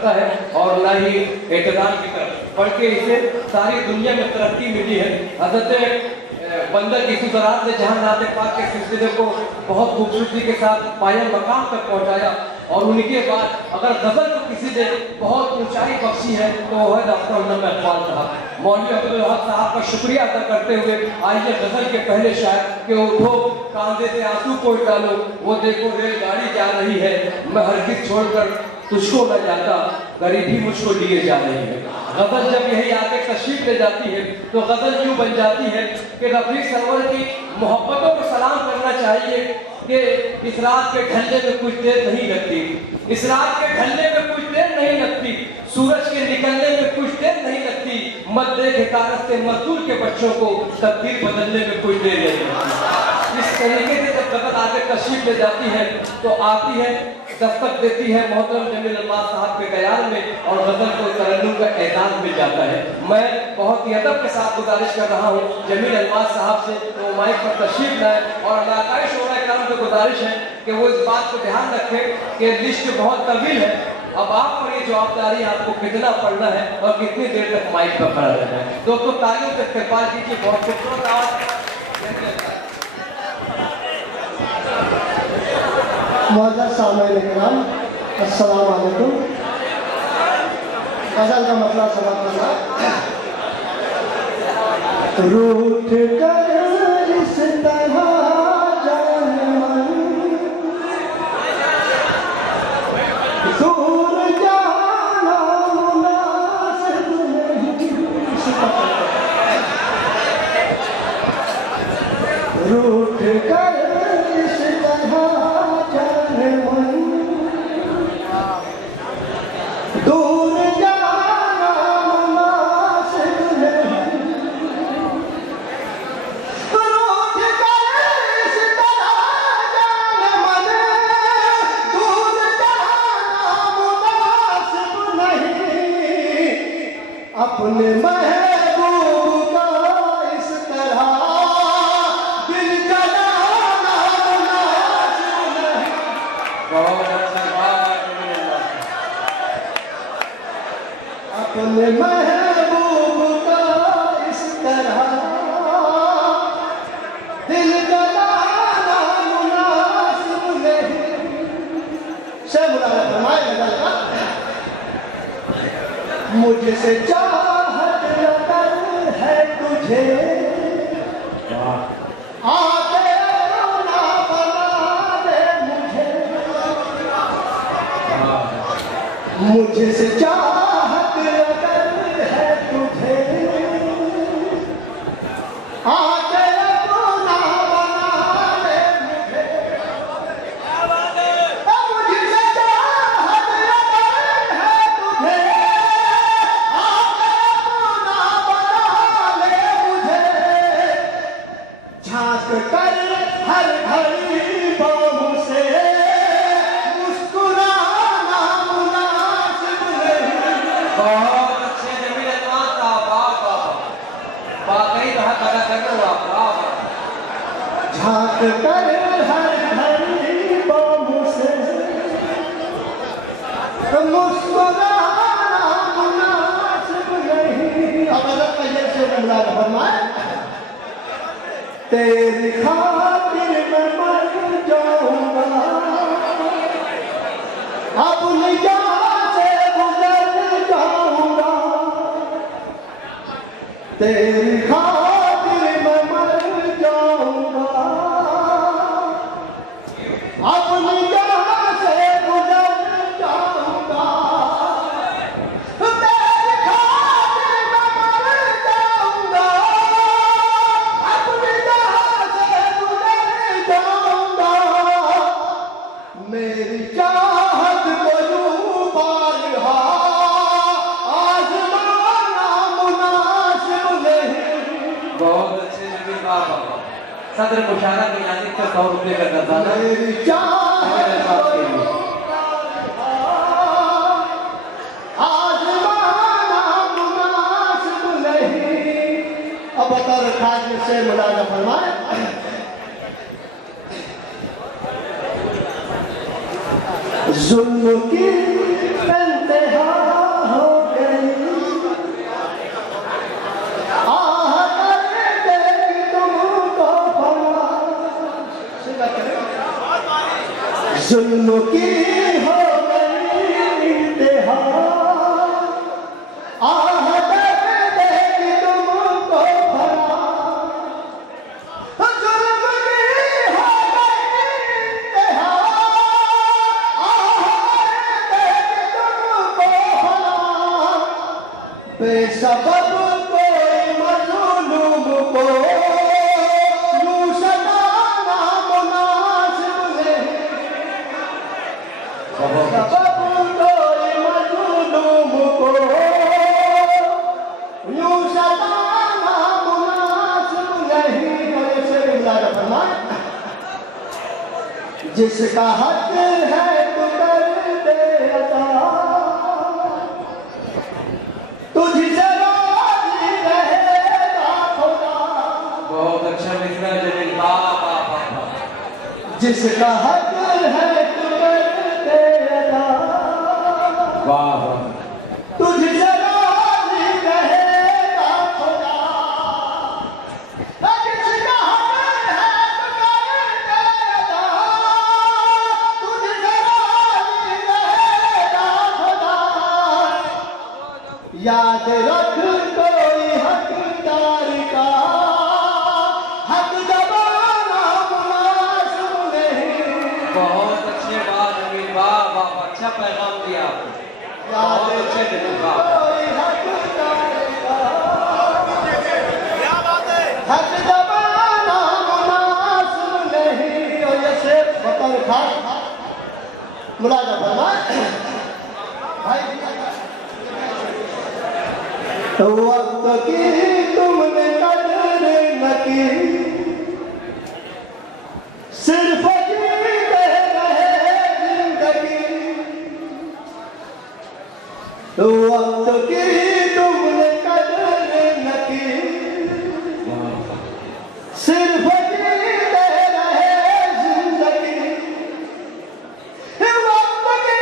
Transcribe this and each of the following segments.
रखता है और न ही इत्तेदाल की तरफ, बल्कि इसे सारी दुनिया में तरक्की मिली है। हजरत बंदर की सुजरात ने जहां नाते पाक के सिलसिले को बहुत खूबसूरती के साथ पाया मकाम तक पहुंचाया, और उनके बाद अगर गजल को किसी ने बहुत ऊंचाई बख्शी है तो वो है डॉक्टर अब्दुल इकबाल साहब। मौलवी अब्दुल वहाब साहब का शुक्रिया अदा करते हुए आइए गजल के पहले शायर के उठो कांधे से आंसू पोंछ डालो, वो देखो रेलगाड़ी जा रही है, मैं हरगिज़ छोड़कर तुझको न जाता, गरीबी मुझको लिए जा रही है। गजल जब यही आके तशरीफ ले जाती है तो गजल यूं बन जाती है कि रफ़ी सरवर की मोहब्बतों को सलाम करना चाहिए कि इस रात के ढलने में कुछ देर नहीं लगती, इस रात के ढलने में कुछ देर नहीं लगती, सूरज के निकलने में कुछ देर नहीं लगती, मत देखे कागज से मजदूर के बच्चों को तकदीर बदलने में कुछ देर नहीं लगती। इस तरीके से जब गजल आगे तशरीफ ले जाती है तो आती है, दस्तक देती है मोहतरम जमील अल्माज साहब के गयार में और गजल को तरन्नुम का एजाज मिल जाता है। मैं बहुत ही अदब के साथ गुजारिश कर रहा हूँ जमील अल्माज साहब से वो माइक पर तशरीफ लाए, और अदाकारे शोरा कराम से गुजारिश है कि वो इस बात को ध्यान रखें कि लिस्ट बहुत तवील है, अब आप पर ये जवाबदारी आपको कितना पढ़ना है और कितनी देर तक माइक पर खड़ा रहना है। दोस्तों तालियों से इस्तेमाल कीजिए, बहुत खूबसूरत आवाज। मुअज़्ज़ज़ सामईन-ए-किराम, अस्सलाम वालेकुम। गज़ल का मतलब समझ करना। रूठ कर इस तरह जाने मन, दूर जाना मुनासिब नहीं। रूठ कर इस तरह जाने मन, दूर जाना मुनासिब नहीं। रूठ कर इस तरह जाने मन, दूर जाना मुनासिब नहीं। अपने महबूब का इस तरह दिल जलाना मुनासिब नहीं। अपने महबूब का इस तरह दिल जलाना मुनासिब नहीं। शेर मुलाना फरमाए गजल का, मुझसे चाहत अगर है तुझे, आके रोना बना दे मुझे। मुझसे चाहत अगर है तुझे, आके रोना बना दे मुझे। मुझसे चाहत अगर है तुझे, आके रोना बना ले मुझे। झांक कर हर घड़ी बाहों से मुस्कुराना मुनासिब नहीं। बहुत अच्छे जमील अल्माज साहब, वाकई कहा करा कर रहे हो आप। झांक कर हर घड़ी बाहों से मुस्कुराना मुनासिब नहीं। अब अगर पहले से मुलाद फरमाए, तेरी खातिर मैं मर जाऊंगा, अपनी जान से गुजर जाऊंगा। तेरी खातिर मैं मर जाऊंगा, अपनी जान से गुजर जाऊंगा। तेरी खातिर मैं मर जाऊंगा, अपनी जान से गुजर जाऊंगा। मेरी चाहत को यूं बारहा आज़माना मुनासिब नहीं। बहुत अच्छे जमील बाबा, सदर मुशारा की यानी का 100 रुपये का दर्जा मेरी चाहत को यूं आज़माना मुनासिब नहीं। अब बतौर खास में से मुलाज़ा फरमाए, जुल्म की इंतहा बेसबब कोई मजलूम को यूं सताना मुनासिब नहीं। बेसबब कोई मजलूम को यूं सताना मुनासिब नहीं। और ऐसे इमदाद फरमाए, जिसका हक है तो कर दे अता, तुझसे राजी रहेगा खुदा। बहुत अच्छा मिसरा जमील, वाह वाह वाह वाह। जिसका हक है तो कर दे अता, वाह वाह। तुझसे राजी रहेगा खुदा। जिसका हक है तो कर दे अता, तुझसे राजी रहेगा खुदा। याद रख कोई हकदार का हक दबाना मुनासिब नहीं। बहुत अच्छे बात जमील, वाह वाह वाह। अच्छा पैगाम दिया आपने, याद बहुत अच्छे रख जमील, वाह। कोई हकदार का हक दबाना मुनासिब नहीं। और ये शेर वतन खास मुलाजा फरमाए भाई, तो वक्त की तुमने कदर न की, सिर्फ जीते रहे जिंदगी। तो वक्त की तुमने कदर न की, सिर्फ जीते रहे जिंदगी। वक्त की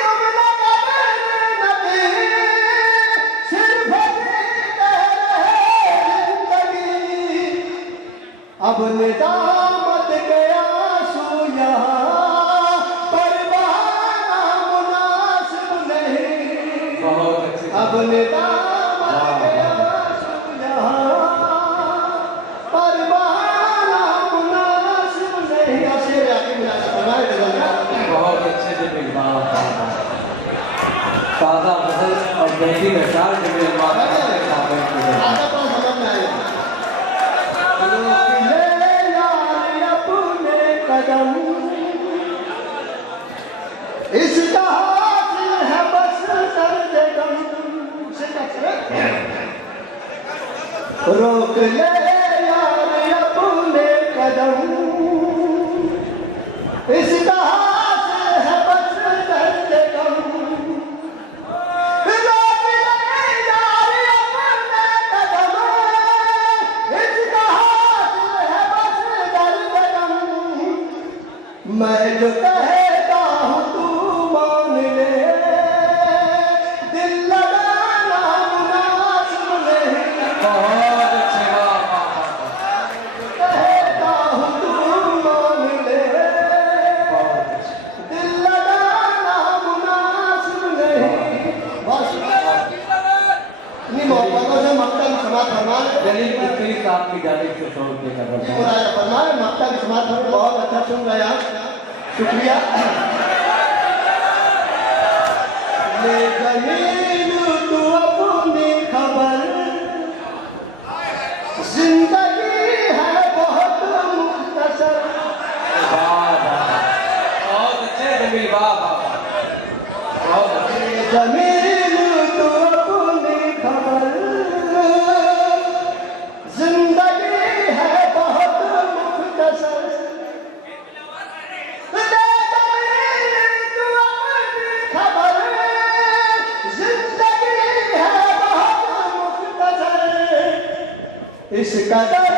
तुमने कदर न की, सिर्फ जीते रहे जिंदगी। अब निदामत के आंसू यहाँ पर बहाना मुनासिब नहीं। बहुत अच्छे। अब निदामत के आंसू यहाँ पर बहाना मुनासिब नहीं। शेर आके मुनासिब फरमाए जल्दी। बहुत अच्छे जमील, वाह वाह वाह। ताज़ा गज़ल और बेहतरीन अशार जमील, वाह। आधा तो समझ में आएगा। रोक ले यार अपने कदम, इसका हासिल है बस दर्द गम। रोक ले यार अपने कदम, इसका हासिल है बस दर्द गम। रोक ले यार अपने कदम, इसका हासिल है बस दर्द गम। मैं जो कहता हूँ तू मान ले, दिल लगाना मुनासिब नहीं। बहुत अच्छे, वाह वाह वाह। कहता हूँ तू मान ले, बहुत अच्छे। दिल लगाना मुनासिब नहीं। बस इन्हीं मोहब्बतों से मक्तब समात फरमाए। जलील मिस्त्री साहब की जानिब से शौक देना पड़ता है। मुरादा फरमाए मक्तब समात फरमाए। बहुत अच्छा सुन रहे हैं आप, शुक्रिया। ले जमीन तू अपनी खबर, जिंदगी है बहुत मुख्तसर। वाह वाह, बहुत अच्छे जमील, वाह वाह वाह। बहुत अच्छे। जमीन तू अपनी खबर, जिंदगी है बहुत मुख्तसर। जमीन तू अपनी खबर, जिंदगी है बहुत मुख्तसर। इस कदर